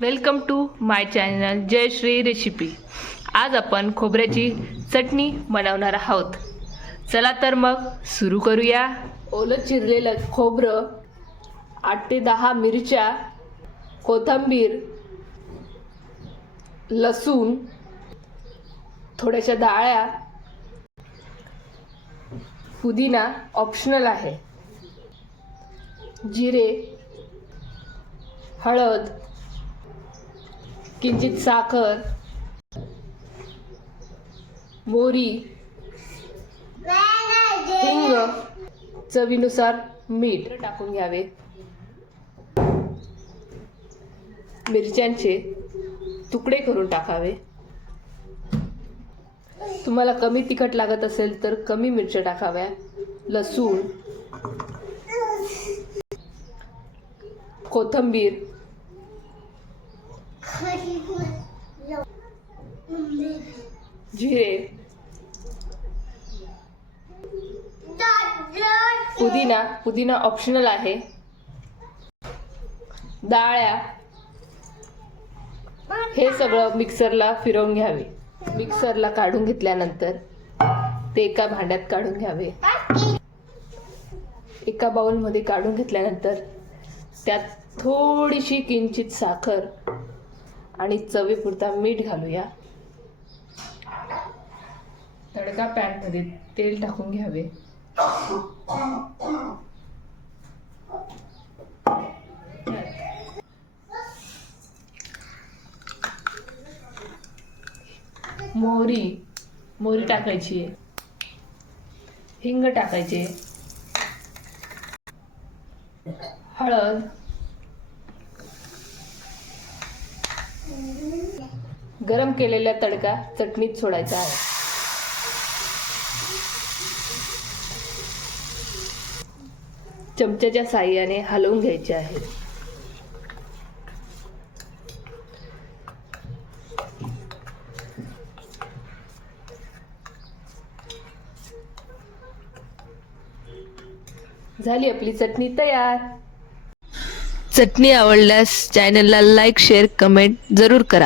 Welcome to my channel Jai Shri recipe. आज आपण खोबऱ्याची चटणी बनवणार आहोत। चला तर मग सुरू करूया। ओलं चिरलेलं खोबरं, 8 ते 10 मिरच्या, कोथिंबीर, लसूण, थोड्याशा डाळ्या, पुदिना ऑप्शनल आहे, जिरे, हळद, किंचित साखर, मोहरी, हिंग, चवीनुसार मीठ टाकून घ्यावे। मिरच्यांचे तुकडे करून टाकावे। तुम्हाला कमी तिखट लागत असेल तर कमी मिरच्या टाकाव्या। लसूण, कोथिंबीर, जिरे, पुदिना ऑप्शनल आहे, डाळ्या, हे सगळं मिक्सरला फिरवून घ्यावे। मिक्सरला काढून घेतल्यानंतर ते एका भांड्यात काढून घ्यावे। एका बाउलमध्ये काढून घेतल्यानंतर त्यात थोडीशी किंचित साखर आणि चवीपुरता मीठ घालूया। तडका पॅनमध्ये तेल टाकून घ्यावे। मोहरी टाकायची, हिंग टाकायचे, हळद, गरम केलेला तडका चटणीत सोडायचा आहे। चमच्याच्या साहाय्याने हलवून घ्यायचे आहे। झाली आपली चटणी तयार। चटणी आवडल्यास चॅनलला लाईक, शेअर, कमेंट जरूर करा।